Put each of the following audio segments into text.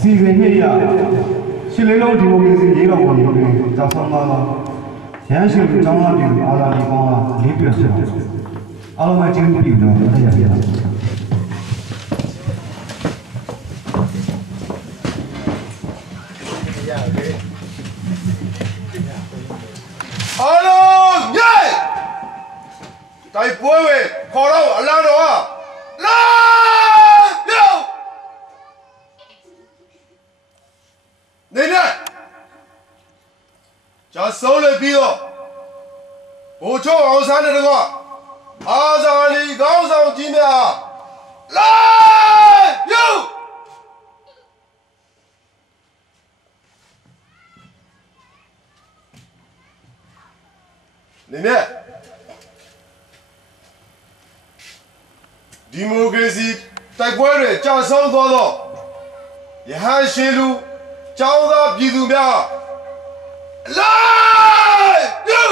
시즌이야. 실내로 디모크라시 얘가 뭐니? 자선마가 현실 정화비 알아리가 리뷰였어. 알아마 지금 비교 해야 알로 예! 다이 보여왜 걸어 알라로와 라요 내내 자 서울에 비어 5초 아우산에 거 아자리 가우상 지면 라요 내내 디모크라시တိုက်ပွဲတွေကြာဆုံးသွားတော့ရဟန်းရှင်လူကျောင်းသားပြည်သူများလာယူ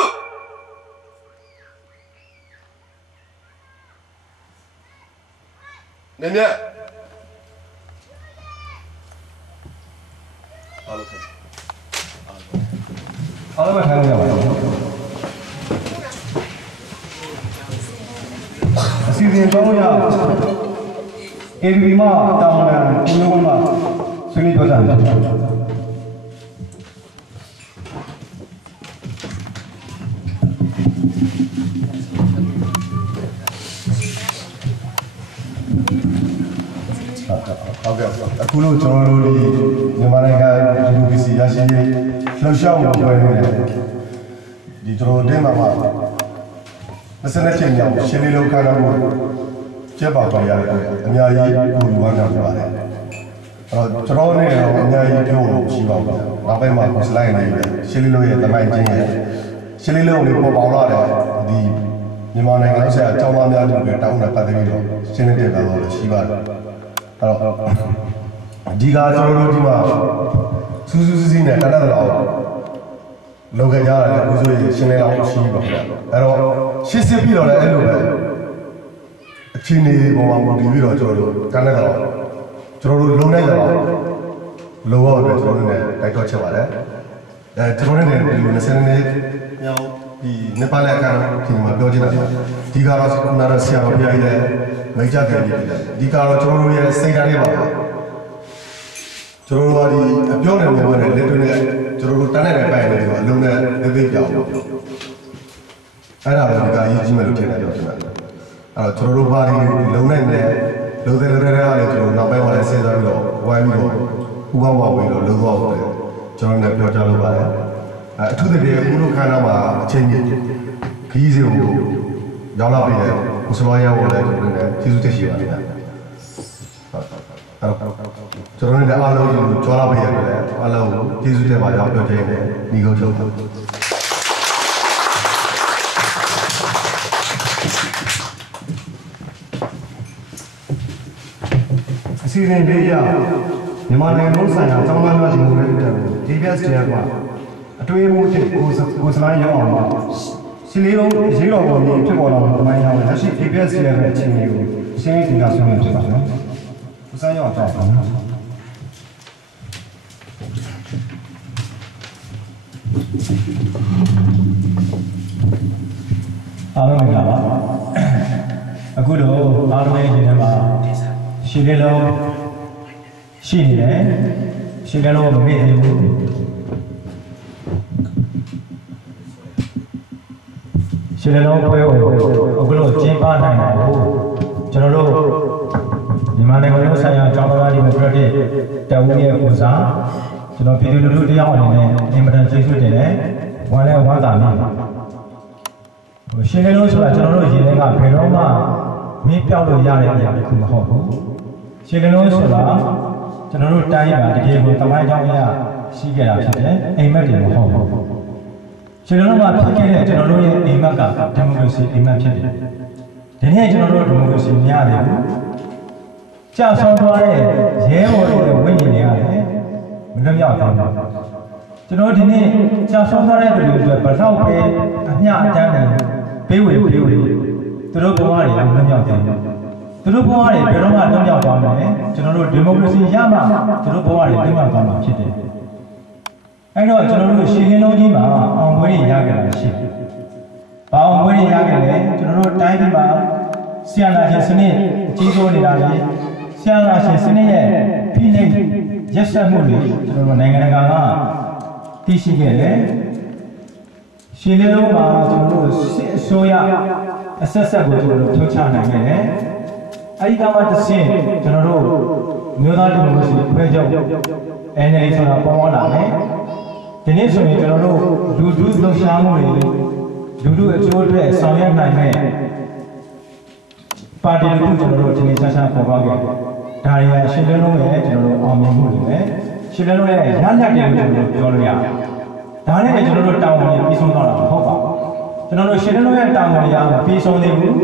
နေမြအားလုံးထိုင်လို့ရပါတယ်အစီအစဉ်ပေါင်းရADB မှာတောင်းပန်ဒီလိုမှဆွေးနွေးပြောကြတယ်အခုလို့ကျွန်တော်တို့ဒီမြန်မာနိုင်ငံဒီမိုကရေစီရရှိရေးလှုပ်ရှားမှုပွဲနေတယ်ဒီကျွန်တော်တင်းမှာ20နှစ်မြောက်ရှင်းလင်းလုံးခါတော့ကျက်ပါပါရတယ်အများကြီးကိုလူဝါကြပါတယ်အဲ့တော့ကျွန်တော်နဲ့အများကြီးပြောလို့ရှိပါဘူးနောက်ပိုင်းမှာကိုစလိုက်နေတယ်ရှင်းလင်းလုံးရဲ့တမိုင်းချင်းရဲ့ရှင်းလင်းလုံးကိုပေါ်ပေါလာတဲ့ဒီမြန်မာနိုင်ငံဆရာအကြောင်းသားများတို့ပဲတောင်းတာပတ်သက်ပြီးတော့ရှင်းလင်းပြတာတော့ရှိပါတယ်အဲ့တော့ဒီကကျွန်တော်တို့ဒီမှာစူးစူးစီးနဲ့တတ်တတ်တော့လောကကြားရတယ်ကိုဆိုရင်ရှင်းလင်းအောင်ရှိပါဗျာအဲ့တော့ရှင်းစစ်ပြီးတော့လည်းအဲ့လိုပဲအချင်းနေပေါ်မှာမူတည်ပြီးတော့ကျွန်တော်တို့တတ်တတ်တော့ကျွန်တော်တို့လုံနိုင်တော့လောရအတွက်ကျွန်တော်တို့လည်းတိုက်တော့ချက်ပါတယ်ကျွန်တော်တို့လည်းဒီလို20နှစ်မြောက်ဒီနေပါလအခါဒီမှာပြောချင်တာဒီကတော့ခုနကဆရာတော်ဘုရားကြီးလည်းမိတ်ကြတယ်ဒီကတော့ကျွန်တော်တို့ရဲ့စိတ်ဓာတ်လေးပါကျွန်တော်တို့ကဒီအပြောနေနေနဲ့လက်တွေ့နဲ့ကျွန်တော်တို့တန်းနေတဲ့ပိုင်လေးကအလုံးနဲ့သိသိပြောင်းအဲ့ဒါတော့ဒီကအရေးကြီးမယ်လို့ထင်တယ်ပြောချင်တယ်အဲ့တော့ကျွန်တော်တို့ဘာတွေလုံနိုင်တဲ့လုံတဲ့လုံတဲ့အားလည်းကျွန်တော်နောက်ပိုင်းမှာလည်းစဉ်းစားပြီးတော့ဝိုင်းပြီးတော့ပူပေါင်းပါဝင်လို့လုံသွားဖို့ကျွန်တော်လည်းပြောကြလို့ပါတယ်အထူးသဖြင့်အခုလိုခန္ဓာမှာအချိန်ကြီးခရီးစဉ်ကိုရောက်လာပြီလေကိုစမရအောင်လည်းကျွန်တော်လည်းကျေးဇူးတင်ရှိပါတယ်ကျွန်တော်တို့လည်းအားလုံးကိုကြွားလာပေးရတယ်အားလုံးကိုကျေးဇူးတင်ပါကြောင်းပြောချင်တယ်ဒီကုန်းချုပ်အစီအစဉ်လေးရမြန်မာနိုင်ငံလုံးဆိုင်ရာကျောင်းသားများဒီမိုကရေစီတပ်ကို DBS တရားကအတွေ့အမှုဖြစ်ကိုစလိုင်းရောက်အောင်ပါစီလေးလုံးရေးတော်ပုံကြီးဖြစ်ပေါ်လာတဲ့တမိုင်းရောက်လက်ရှိ DBS တရားရဲ့အခြေအနေကိုရှင်းပြတင်ပြဆွေးနွေးဖြစ်ပါတယ်ကိုစမ်းရောက်တော့အားလုံးမင်္ဂလာပါအခုတော့အားလုံးရဲ့ဒီထဲမှာရှင်းလေးလုံးရှိနေတယ်ရှင်းလေးလုံးမမေ့သေးဘူးရှင်းလေးလုံးပွဲကိုအခုလို့ကျင်းပနိုင်တာကိုကျွန်တော်တို့မြန်မာနိုင်ငံလုံးဆိုင်ရာကျောင်းသားဒီမိုကရက်တစ်တပ်ဦးရဲ့ဥစားကျွန်တော်ပြည်သူလူထုတရားအနေနဲ့အင်မတန်ကျေးဇူးတင်တယ်ဝမ်းလည်းဝမ်းသာမိရှင်းလေးလုံးဆိုတာကျွန်တော်တို့ရင်ထဲကဘယ်တော့မှမင်းပြောက်လို့ရတဲ့အရာတစ်ခုမဟုတ်ဘူးရှင်းလေးလုံးဆိုတာကျွန်တော်တို့တိုင်းမှာတကယ်ကိုတမိုင်းကြောင်းရရှိခဲ့တာဖြစ်တယ်အိမ်မက်တွေမဟုတ်ဘူးကျွန်တော်တို့မှာဖြစ်ခဲ့တဲ့ကျွန်တော်တို့ရဲ့အိမ်မက်ကဒီမိုကရေစီအိမ်မက်ဖြစ်တယ်ဒီနေ့ကျွန်တော်တို့ဒီမိုကရေစီမရသေးဘူးကြာဆောင်သွားတဲ့ရဲဘော်တွေဝိညာဉ်တွေရတယ်မလွတ်မြောက်သေးဘူးကျွန်တော်ဒီနေ့ကြာဆောင်သွားတဲ့လူတွေအတွက်ဘယ်တော့ပဲအမျှအတန်းနဲ့ပေးဝေသူတို့ဘဝတွေမလွတ်မြောက်သေးဘူးသူ သူတို့ဘဝတွေဘယ်တော့မှလွတ်မြောက်သွားမယ်ကျွန်တော်တို့ဒီမိုကရေစီရမှသူတို့ဘဝတွေလွတ်မြောက်သွားမှာဖြစ်တယ်အဲ့တော့ကျွန်တော်တို့ရှင်းလင်းလုံးကြီးမှာအောင်ပွဲတွေရခဲ့တာရှိတယ်ဘာအောင်ပွဲတွေရခဲ့လဲကျွန်တော်တို့တိုင်းပြည်မှာဆရာနာရှင်စနစ်အကြီးဆုံးနေတာလေဆရာနာရှင်စနစ်ရဲ့ဖိနှိပ်ရက်စက်မှုတွေကျွန်တော်တို့နိုင်ငံတကာကသိရှိခဲ့တယ်ရှင်းလင်းလုံးမှာကျွန်တော်တို့စစ်အစိုးရအဆက်ဆက်ကိုကျွန်တော်တို့ထုတ်ချနိုင်ခဲ့တယ်အဲဒီကမှတစ်ဆင့်ကျွန်တော်တို့မျိုးသားဒီမိုကရေစီဖွဲ့ချုပ် NLD ဆိုတာပေါ်ပေါ်လာတယ်ဒီနေ့ဆိုရင်ကျွန်တော်တို့လူထုလှုပ်ရှားမှုတွေလူထုအကျိုးအတွက်ဆောင်ရွက်နိုင်တဲ့ပါတီလူထုကျွန်တော်တို့ဒီနေ့ဆက်ဆက်ပေါ်ပေါက်ခဲ့တယ်ဒါရီအရှင်းလင်းလုံးရဲ့ကျွန်တော်တို့အောင်မြင်မှုတွေပဲရှင်းလင်းလုံးရဲ့ရလဒ်တွေကိုကျွန်တော်တို့ပြောလို့ရတယ်ဒါနဲ့လည်းကျွန်တော်တို့တောင်းဝင်ပြီးဆုံးသွားတာမဟုတ်ပါဘူးကျွန်တော်တို့ရှင်းလင်းလုံးရဲ့တောင်းဝင်ရပြီးဆုံးနေဘူ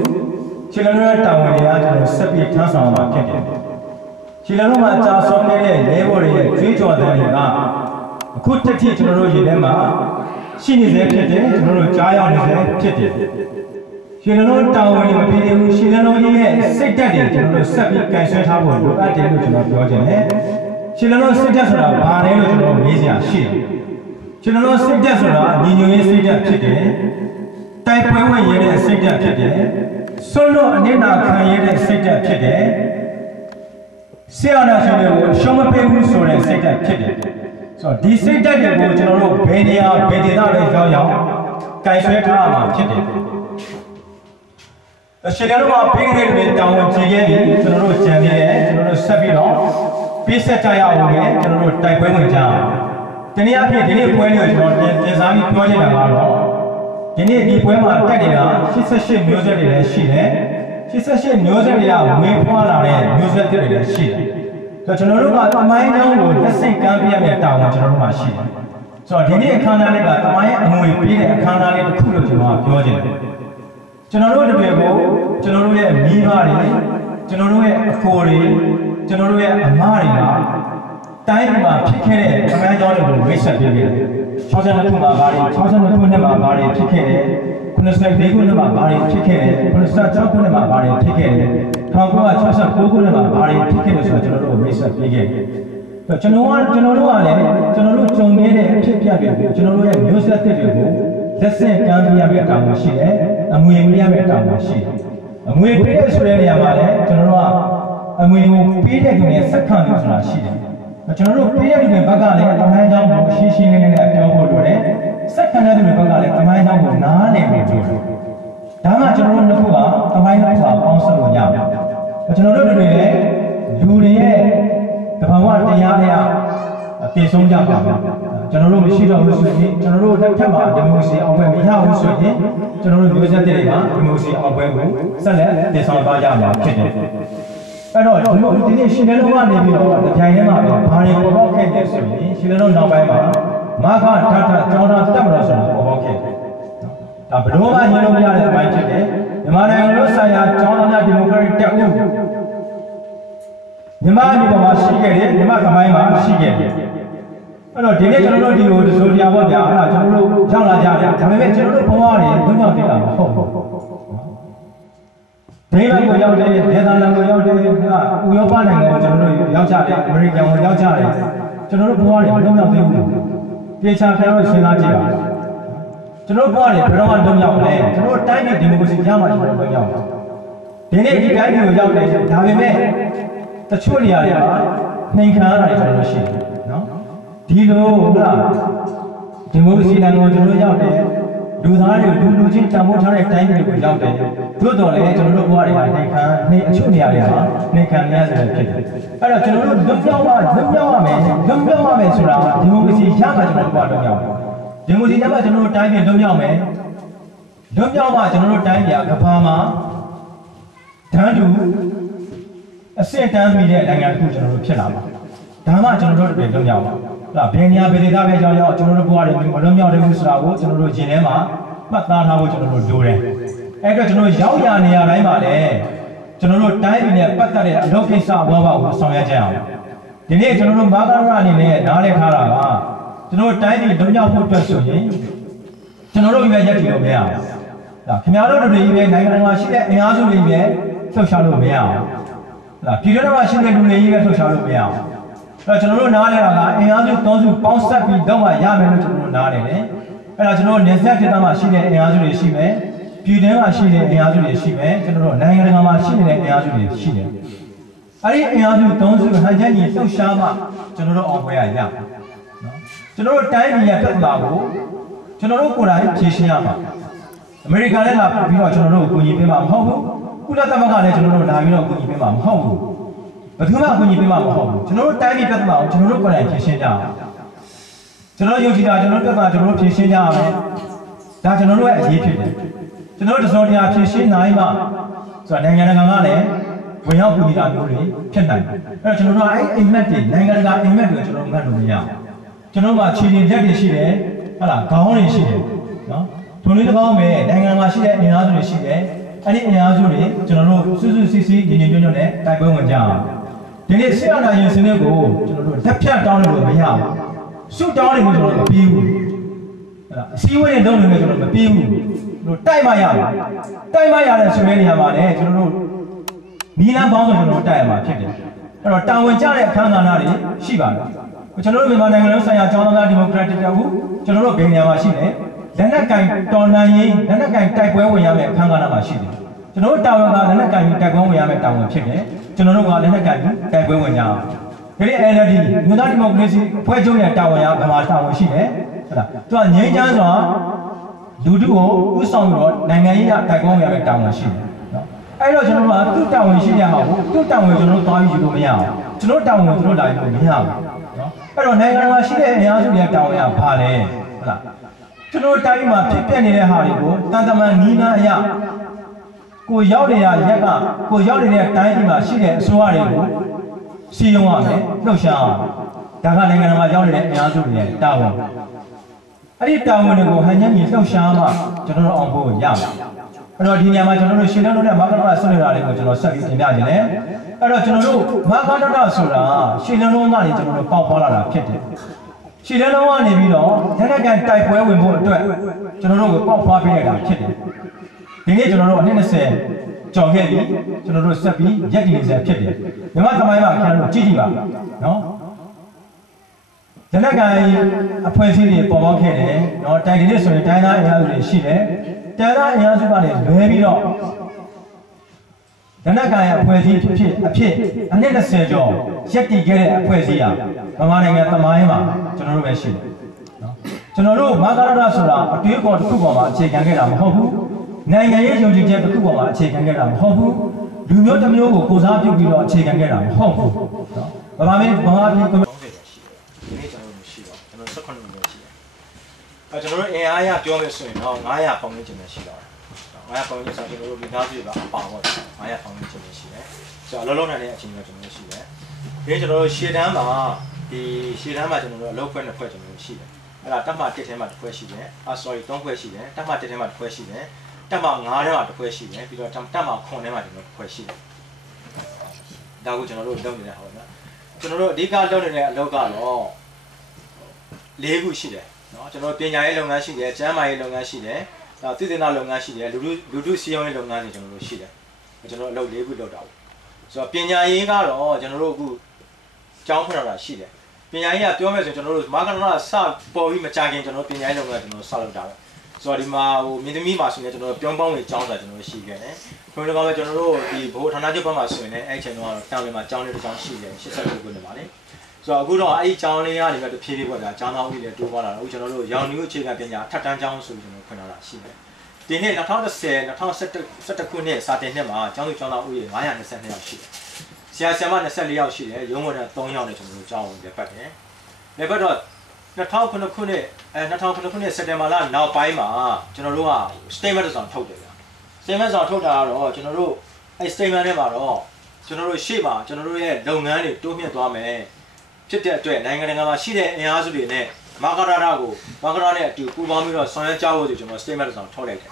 းရှင်းလင်းလုံးရဲ့တောင်းဝင်ရကျွန်တော်ဆက်ပြီးထမ်းဆောင်မှာဖြစ်တယ်ရှင်းလင်းလုံးမှာကြာဆုံးနေတဲ့ရဲဘော်တွေရဲ့ကြွေးကြော်တဲ့တွေကအခုတစ်ထိကျွန်တော်တို့ရေထဲမှာရှိနေသေးဖြစ်တယ်ကျွန်တော်တို့ကြားရောက်နေသေးဖြစ်တယ်ရှင်လုံးတောင်းဝင်မပြေဘူးရှင်လုံးကြီးရဲ့စိတ်ဓာတ်တွေကျွန်တော်တို့ဆက်ပြီးကန်ဆွဲထားဖို့လိုအပ်တယ်လို့ကျွန်တော်ပြောချင်တယ်ရှင်လုံးစိတ်ဓာတ်ဆိုတာဘာလဲလို့ကျွန်တော်မေးစရာရှိတယ်ရှင်လုံးစိတ်ဓာတ်ဆိုတာညီညွတ်ရေးစိတ်ဓာတ်ဖြစ်တယ်တိုက်ပွဲဝင်ရတဲ့စိတ်ဓာတ်ဖြစ်တယ်ဆွလို့အနစ်နာခံရတဲ့စိတ်ဓာတ်ဖြစ်တယ်ဆရာနာရှင်တွေကိုရှုံးမပေးဘူးဆိုတဲ့စိတ်ဓာတ်ဖြစ်တယ်ဆိုတော့ဒီစိတ်ဓာတ်တွေကိုကျွန်တော်တို့ဘယ်နေရာဘယ်ဒေသတွေရောက်ရောက်ကန်ဆွဲထားရမှာဖြစ်တယ်ရှင်းလုံးမှာပေးခဲ့တဲ့တောင်းဝန်ကြည့်ခဲ့ပြီးကျွန်တော်တို့ကြံနေတယ်ကျွန်တော်တို့ဆက်ပြီးတော့ပေးဆက်ကြရအောင်လေကျွန်တော်တို့တိုက်ပွဲဝင်ကြအောင်ဒီနေ့အဖြစ်ဒီနေ့ပွဲလေးကိုကျွန်တော်တင်စားပြီးပြောချင်တာကတော့ဒီနေ့ဒီပွဲမှာတက်နေတာ88မျိုးဆက်တွေလည်းရှိတယ်88မျိုးဆက်တွေကဝေးဖွာလာတဲ့မျိုးဆက်တွေလည်းရှိတယ်ဆိုတော့ကျွန်တော်တို့ကတမိုင်းကြောင်းကိုလက်စိတ်ကမ်းပြရမယ့်တာဝန်ကျွန်တော်တို့မှာရှိတယ်ဆိုတော့ဒီနေ့အခမ်းအနားလေးကတမိုင်းအမွေပေးတဲ့အခမ်းအနားလေးတစ်ခုလို့ကျွန်တော်ပြောချင်တယ်ကျွန်တော်တို့တကယ်ကိုကျွန်တော်တို့ရဲ့မိဘတွေကျွန်တော်တို့ရဲ့အကိုတွေကျွန်တော်တို့ရဲ့အမတွေကတိုင်းမှာဖြစ်ခဲ့တဲ့ခမန်းကြောင်းတွေကိုမိတ်ဆက်ပေးခဲ့တယ်62ခုမှာပါတယ်62ခုနှစ်မှာပါတယ်ဖြစ်ခဲ့တယ်94ခုနှစ်မှာပါတယ်ဖြစ်ခဲ့တယ်96ခုနှစ်မှာပါတယ်ဖြစ်ခဲ့တယ်1969ခုနှစ်မှာပါတယ်ဖြစ်ခဲ့တယ်ဆိုတော့ကျွန်တော်တို့မိတ်ဆက်ပေးခဲ့တယ်ကျွန်တော်တို့ကလည်းကျွန်တော်တို့ကြုံခဲ့တဲ့အဖြစ်အပျက်တွေကိုကျွန်တော်တို့ရဲ့မျိုးဆက်တွေကိုလက်ဆင့်ကမ်းပြရမယ့်တာဝန်ရှိတယ်အမွေပေးရမယ့်တာဝန်ရှိတယ်အမွေပေးတဲ့ဆိုတဲ့နေရာမှာလည်းကျွန်တော်တို့ကအမွေကိုပေးတဲ့သူနဲ့စက္ကန့်လို့ဆိုတာရှိတယ်ကျွန်တော်တို့ပေးတဲ့သူတွေဘက်ကလည်းတမိုင်းကြောင်းကိုရှင်းရှင်းလင်းလင်းနဲ့ပြောဖို့လိုတယ်စက္ကန့်တဲ့သူတွေဘက်ကလည်းတမိုင်းကြောင်းကိုနားလည်ဖို့လိုတယ်ဒါမှကျွန်တော်တို့နှစ်ခုကတမိုင်းကြောင်းဆိုတာပေါင်းစပ်လို့ရမယ်ကျွန်တော်တို့တွေလည်းလူတွေရဲ့တဘာဝတရားအရာတည်ဆုံးကြပါမယ်ကျွန်တော်တို့မရှိတော့ဘူးဆိုရင်ကျွန်တော်တို့တစ်ထပ်မှာဒီမိုကရေစီအောင်ပွဲမရဘူးဆိုရင်ကျွန်တော်တို့မျိုးဆက်တွေကဒီမိုကရေစီအောင်ပွဲကိုဆက်လက်တည်ဆောင်သွားကြမှာဖြစ်တယ်အဲ့တော့ဒီနေ့ရှင်လည်းလုံးကနေပြီးတော့ကြိုင်ထဲမှာဘာတွေပေါ်ပေါက်ခဲ့တယ်ဆိုရင်ရှင်လည်းလုံးနောက်ပိုင်းမှာမာခထထကျောင်းသားတက်မလို့ဆိုတာပေါ်ပေါက်ခဲ့တယ်ဒါဘယ်လိုမှညှိလို့မရတဲ့အပိုင်းဖြစ်တယ်မြန်မာနိုင်ငံလုံးဆိုင်ရာကျောင်းသားများဒီမိုကရေစီတက်ဦးမြန်မာပြည်ပေါ်မှာရှိခဲ့တယ်မြန်မာကမိုင်းမှာရှိခဲ့တယ်အဲ့တော့ဒီနေ့ကျွန်တော်တို့ဒီကိုတစိုးတရားပေါ့ဗျာအဲ့ဒါကျွန်တော်တို့ရောက်လာကြတယ်ဒါပေမဲ့ကျွန်တော်တို့ဘဝတွေဘုံကြောင့်တက်တာမဟုတ်ဘူးဒေသကိုရောက်တယ်ဒေသနာကိုရောက်တယ်ဥရောပနိုင်ငံကိုကျွန်တော်တို့ရောက်ကြတယ်အမေရိကန်ကိုရောက်ကြတယ်ကျွန်တော်တို့ဘဝတွေဘုံကြောင့်တက်ဘူးပြေချာခံလို့စဉ်းစားကြည့်ပါကျွန်တော်တို့ဘဝတွေဘယ်တော့မှလုံးရောက်လဲကျွန်တော်တို့တိုင်းပြည်ဒီမိုကရေစီရမှကျွန်တော်တို့ရောက်ဒီနေ့ဒီတိုင်းပြည်ကိုရောက်တယ်ဒါပေမဲ့တချို့နေရာတွေမှာနှိမ်ခံရတာကျွန်တော်တို့ရှိတယ်နော်ဒီလိုဟုတ်လားဒီမိုကရေစီနိုင်ငံကိုကျွန်တော်တို့ရောက်တယ်လူသားတွေလူချင်းတန်ဖိုးထားတဲ့တိုင်းပြည်ကိုရောက်တယ်သို့တော်လည်းကျွန်တော်တို့ဘဝတွေကနှိမ်ခံအချို့နေရာတွေမှာနှိမ်ခံရဆိုတဲ့ဖြစ်တယ်အဲ့တော့ကျွန်တော်တို့လွတ်မြောက်ရမယ်ဆိုတာဒီမိုကရေစီရမှကျွန်တော်တို့ဘဝတော့ရောက်ဒီမိုကရေစီရမှကျွန်တော်တို့တိုင်းပြည်လွတ်မြောက်မယ်လွတ်မြောက်မှကျွန်တော်တို့တိုင်းပြည်ကဘာမှာတန်းတူအစစ်တမ်းမိတဲ့နိုင်ငံတစ်ခုကျွန်တော်တို့ဖြစ်လာပါဒါမှကျွန်တော်တို့ပြည်လွတ်မြောက်ပါဒါဘယ်နေရာဘယ်ဒေသပဲကြောင်းကျွန်တော်တို့ဘဝတွေမလွတ်မြောက်တဲ့ဘူးဆိုတာကိုကျွန်တော်တို့ရင်ထဲမှာမှတ်သားထားဖို့ကျွန်တော်တို့လိုတယ်အဲ့တော့ကျွန်တော်ရောက်ရနေရာတိုင်းမှာလည်းကျွန်တော်တို့တိုင်းပြည်နဲ့ပတ်သက်တဲ့အလုပ်ကိစ္စအဘောပါကိုဆောင်ရွက်ကြအောင်ဒီနေ့ကျွန်တော်တို့မာကာရအနေနဲ့နားလည်ထားတာကကျွန်တော်တို့တိုင်းပြည်လွတ်မြောက်ဖို့အတွက်ဆိုရင်ကျွန်တော်တို့ပဲရက်တည်လို့မရဘူးဒါခင်ဗျားတို့တွေပဲနိုင်ငံတော်မှာရှိတဲ့အင်အားစုတွေပဲလှုပ်ရှားလို့မရဘူး ပြည်တွင်းမှာရှိတဲ့လူတွေကြီးပဲထုတ်ရှားလို့မရအောင်အဲ့တော့ကျွန်တော်တို့နားလဲတာကအင်အားစု3စုပေါင်းစပ်ပြီးတော့မှရမယ်လို့ကျွန်တော်တို့နားလဲတယ်အဲ့တော့ကျွန်တော်တို့နေဆက်ဒေသမှာရှိတဲ့အင်အားစုတွေရှိမယ်ပြည်တွင်းမှာရှိတဲ့အင်အားစုတွေရှိမယ်ကျွန်တော်တို့နိုင်ငံတကာမှာရှိနေတဲ့အင်အားစုတွေရှိတယ်အဲ့ဒီအင်အားစု3စုဟန်ချက်ကြီးလှုပ်ရှားမှကျွန်တော်တို့အောင်ပွဲရရနော်ကျွန်တော်တို့တိုင်းပြည်ရဲ့ပြဿနာကိုကျွန်တော်တို့ကိုယ်တိုင်ဖြေရှင်းရမှာအမေရိကန်လည်းလာပြီးတော့ကျွန်တော်တို့ကိုကူညီပေးမှာမဟုတ်ဘူးကုလသမဂ္ဂလည်းကျွန်တော်တို့လာပြီးတော့ကူညီပေးမှာမဟုတ်ဘူးဘယ်သူမှကူညီပေးမှာမဟုတ်ဘူးကျွန်တော်တို့တိုင်းပြည်ပြဿနာကိုကျွန်တော်တို့ကိုယ်တိုင်ဖြေရှင်းကြအောင်ကျွန်တော်ယုံကြည်တာကျွန်တော်တို့ပြဿနာကျွန်တော်တို့ဖြေရှင်းကြရမယ်ဒါကျွန်တော်တို့ရဲ့အရေးဖြစ်တယ်ကျွန်တော်တို့တစောတရားဖြေရှင်းနိုင်မှဆိုတော့နိုင်ငံတကာကလည်းဝင်ရောက်ကူညီတာမျိုးတွေဖြစ်နိုင်တယ်အဲ့တော့ကျွန်တော်တို့အဲ့အိမ်မက်တွေနိုင်ငံတကာအိမ်မက်တွေကျွန်တော်တို့မှတ်လို့မရအောင်ကျွန်တော်တို့ကခြေတင်ချက်တွေရှိတယ်ဟုတ်လားခေါင်းတွေရှိတယ်နော်ထုံလေးတစ်ကောင်းပဲနိုင်ငံမှာရှိတဲ့အင်အားစုတွေရှိတယ်အဲ့ဒီအင်အားစုတွေကျွန်တော်တို့စွစွစီစီညီညီညွတ်ညွတ်နဲ့တိုက်ပွဲဝင်ကြအောင်ဒီနေ့စစ်အာဏာရှင်စနစ်ကိုကျွန်တော်တို့လက်ဖြတ်တောင်းလို့မရဘူးစုတောင်းနေလို့ကျွန်တော်တို့မပြီးဘူးဟုတ်လားအစည်းအဝေးတွေလုပ်နေလို့ကျွန်တော်တို့မပြီးဘူးတို့တိုက်မှရတယ်တိုက်မှရတယ်ဆိုတဲ့နေရာမှာလည်းကျွန်တော်တို့နီလန်းပေါင်းဆိုကျွန်တော်တို့တိုက်ရမှာဖြစ်တယ်အဲ့တော့တာဝန်ကျတဲ့အခမ်းအနားတွေရှိပါတယ်ကျွန်တော်တို့မြန်မာနိုင်ငံလုံးဆိုင်ရာကျောင်းသားဒီမိုကရက်တစ်တပ်ဦးကျွန်တော်တို့ဘယ်နေရာမှာရှိလဲလက်နက်ကင်တော်လှန်ရေးလက်နက်ကင်တိုက်ပွဲဝင်ရမယ့်အခမ်းအနားမှာရှိတယ်ကျွန်တော်တို့တာဝန်ကလက်နက်ကင်တိုက်ပွဲဝင်ရမယ့်တာဝန်ဖြစ်တယ်ကျွန်တော်တို့ကလက်နက်ကင်တိုက်ပွဲဝင်ကြအောင်ဒီ NLD မြို့သားဒီမိုကရေစီဖွဲ့ချုပ်ရဲ့တာဝန်ကဘာမှတာဝန်ရှိတယ်ဟုတ်လားသူကငြိမ်းချမ်းစွာလူထုကိုဥဆောင်ပြီးတော့နိုင်ငံရေးကတိုက်ပွဲဝင်ရမယ့်တာဝန်ရှိတယ်နော်အဲ့တော့ကျွန်တော်တို့ကသူ့တာဝန်ရှိရမှာကိုသူ့တာဝန်ကျွန်တော်တို့သွားပြီးယူလို့မရအောင်ကျွန်တော်တာဝန်ကိုကျွန်တော်လာယူလို့မရဘူးနော်အဲ့တော့နိုင်ငံမှာရှိတဲ့အင်အားစုတွေတာဝန်ကဘာလဲဟုတ်လားကျွန်တော်တိုင်းမှာဖြစ်ပျက်နေတဲ့ဟာတွေကိုတန်တမန်နီးနားအရာကိုရောက်နေရရက်ကကိုရောက်နေတဲ့တိုင်းပြည်မှာရှိတဲ့အစိုးရတွေကိုစီယုံရမယ်လှုပ်ရှားအောင်ဒါကနိုင်ငံမှာရောက်နေတဲ့အင်အားစုတွေတာဝန်အဲ့ဒီတာဝန်တွေကိုဟန်ချက်ကြီးလှုပ်ရှားမှကျွန်တော်တို့အောင်ဖို့ရမယ်အဲ့တော့ဒီနေရာမှာကျွန်တော်တို့ရှင်းလင်းလို့တဲ့မာကာဒတာဆွနေတာလေးကိုကျွန်တော်ဆက်ပြီးတင်ပြခြင်းနဲ့အဲ့တော့ကျွန်တော်တို့မာကာဒတာဆိုတာရှင်းလင်းလုံးကနေကျွန်တော်တို့ပေါက်ဖွာလာတာဖြစ်တယ်ရှင်းလင်းလုံးကနေပြီးတော့လက်နက်ကန်တိုက်ပွဲဝင်ဖို့အတွက်ကျွန်တော်တို့ကိုပေါက်ဖွာပေးရတာဖြစ်တယ်ဒီနေ့ကျွန်တော်တို့အနှစ်20ကြော်ခဲ့ပြီးကျွန်တော်တို့ဆက်ပြီးရက်တည်နေစေဖြစ်တယ်မြန်မာသမိုင်းမှာခင်ဗျားတို့ကြည့်ကြည့်ပါနော်လက်နက်ကန်အဖွဲ့အစည်းတွေပေါ်ပေါက်ခဲ့တယ်နော်တိုင်ဒီနေ့ဆိုရင်တိုင်းသားအင်အားစုတွေရှိတယ်တိုင်းသားအင်အားစုကနေလွဲပြီးတော့လက်နက်ကန်အဖွဲ့အစည်းအဖြစ်အနှစ်20ကျော်ရက်တည်ခဲ့တဲ့အဖွဲ့အစည်းဟာမြန်မာနိုင်ငံသမိုင်းမှာကျွန်တော်တို့ပဲရှိတယ်နော်ကျွန်တော်တို့မာကာရဒဆိုတာအတွေးအခေါ်တစ်ခုပေါ်မှာအခြေခံခဲ့တာမဟုတ်ဘူးနိုင်ငံရေးယုံကြည်ချက်တစ်ခုပေါ်မှာအခြေခံခဲ့တာမဟုတ်ဘူးလူမျိုးတစ်မျိုးကိုကိုစားပြုပြီးတော့အခြေခံခဲ့တာမဟုတ်ဘူးနော်ဗမာပြည်ဒီနေ့ကျွန်တော်တို့ရှိတော့ကျွန်တော်18မိနစ်ရှိတယ်ကျွန်တော်တို့အင်အားရပြောမယ်ဆိုရင်တော့900ပေါင်ရင်းကျင်ရှိတော့900ပေါင်ရင်းဆိုကျွန်တော်တို့မိသားစုကအပါပေါ့900ပေါင်ရင်းကျင်ရှိတယ်ဆိုတော့အလုံးလုံးနဲ့တဲ့အချိန်ကကျွန်တော်တို့ရှိတယ်ဒီကျွန်တော်တို့ရှေ့တန်းမှာကျွန်တော်တို့အလုပ်ဖွဲ့နှစ်ဖွဲ့ကျွန်တော်တို့ရှိတယ်အဲ့ဒါတက်မှ1ထဲမှာတစ်ဖွဲ့ရှိတယ်sorry 3ဖွဲ့ရှိတယ်တက်မှ1ထဲမှာတစ်ဖွဲ့ရှိတယ်တက်မှ9ထဲမှာတစ်ဖွဲ့ရှိတယ်ပြီးတော့တက်မှ9ထဲမှာကျွန်တော်တစ်ဖွဲ့ရှိတယ်ဒါကိုကျွန်တော်တို့လုပ်နေတာဟုတ်နော်ကျွန်တော်တို့အဓိကလုပ်နေတဲ့အလုပ်ကတော့၄ခုရှိတယ်နော်ကျွန်တော်ပညာရေးလုပ်ငန်းရှိတယ်ကျန်းမာရေးလုပ်ငန်းရှိတယ်နောက်သိသနာလုပ်ငန်းရှိတယ်လူထုစီးပွားရေးလုပ်ငန်းတွေကျွန်တော်တို့ရှိတယ်ကျွန်တော်အလုပ်၄ခုလုပ်တာပေါ့ဆိုတော့ပညာရေးကတော့ကျွန်တော်တို့အခုကျောင်းဖွင့်လာတာရှိတယ်ပညာရေးကပြောမယ်ဆိုရင်ကျွန်တော်တို့မာကာဒနာစပေါ်ပြီးမကြခင်ကျွန်တော်ပညာရေးလုပ်ငန်းကျွန်တော်စလုပ်တာပဲဆိုတော့ဒီမှာဟိုမြင်းသမီးမှာဆိုရင်ကျွန်တော်ပြောင်းပေါင်းဝင်ကျောင်းတာကျွန်တော်ရှိခဲ့တယ်ခွင့်တော်ကကျွန်တော်တို့ဒီဘိုးဌာနချုပ်ဘက်မှာဆိုရင်လည်းအဲ့ချိန်တော့တောင်လင်မှာကျောင်းလေးတစ်ကျောင်းရှိတယ်89ခုနှစ်မှာလေဆိုတော့အခုတော့အဲ့ဒီကျောင်းလေးကနေပြီးတဖြည်းဖြည်းပေါ့ဗျာကျောင်းသားဦးလေးတိုးသွားလာတော့အခုကျွန်တော်တို့ရောင်နီဦးအခြေခံပညာထပ်တန်းကျောင်းဆိုပြီးကျွန်တော်ဖွင့်လာတာရှိတယ်ဒီနေ့2010 2011ခုနှစ်စာတင်နှစ်မှာကျောင်းသူကျောင်းသားဦးရေ922ယောက်ရှိတယ်ဆရာဆရာမ24ယောက်ရှိတယ်ရုံးဝင်တဲ့3ယောက်နဲ့ကျွန်တော်တို့ကျောင်းဝင်လက်ပတ်တယ်လက်ပတ်တော့2009ခုနှစ်စက်တင်ဘာလနောက်ပိုင်းမှာကျွန်တော်တို့က statement ဆောင်ထုတ်တယ်ဗျာ statement ဆောင်ထုတ်တာကတော့ကျွန်တော်တို့အဲ့ statement ထဲမှာတော့ကျွန်တော်တို့ရှေ့မှာကျွန်တော်တို့ရဲ့လုပ်ငန်းတွေတိုးမြင့်သွားမယ်ဖြစ်တဲ့အတွက်နိုင်ငံတကာမှာရှိတဲ့အင်အားစုတွေနဲ့မာကာဒတာကိုမာကာဒတာနဲ့အတူပူးပေါင်းပြီးတော့ဆောင်ရွက်ကြဖို့ဆိုကျွန်တော် statement ဆောင်ထုတ်လိုက်တယ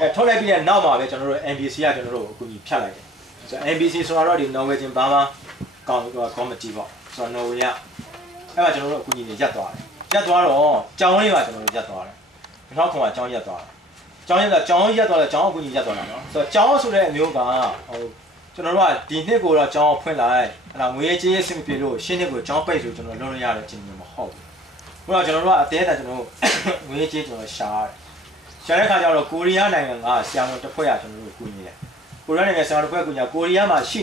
်အဲထုတ်လိုက်ပြီးတဲ့နောက်မှာပဲကျွန်တော်တို့ NBC ကကျွန်တော်တို့အကူအညီဖြတ်လိုက်တယ်ဆိုတော့ NBC ဆိုတာတော့ဒီ Norwegian Burma Committee ပေါ့ဆိုတော့ Norway ကအဲ့ဒါကျွန်တော်တို့အကူအညီတွေရပ်သွားတယ်ရပ်သွားတော့ကြောင်းလေးပါကျွန်တော်တို့ရပ်သွားတယ်2009မှာကြောင်းရပ်သွားတယ်ကြောင်းရပ်သွားတယ်ကြောင်းအကူအညီရပ်သွားတာနော်ဆိုတော့ကြောင်းဆိုတဲ့အမျိုးကဟို ကျွန်တော်တို့ကဒီနှစ်ကိုတော့ကျောင်းဖွင့်လိုက်အဲ့ဒါငွေကြေးအဆင်ပြေလို့ရှင်းနှစ်ကိုကျောင်းပိတ်ဆိုကျွန်တော်လုံးလို့ရတဲ့အချိန်မျိုးမဟုတ်ဘူး။ဘုရားကျွန်တော်တို့ကအသေးအတန်ကျွန်တော်ငွေကြေးကျွန်တော်ရှာရတယ်။ရှာတဲ့ခါကျတော့ကိုရီးယားနိုင်ငံကဆရာဝန်တစ်ဖွဲ့ကကျွန်တော်တို့ကူညီတယ်။ကိုရီးယားနိုင်ငံဆရာဝန်တစ်ဖွဲ့ကူညီကိုရီးယားမှာရှိ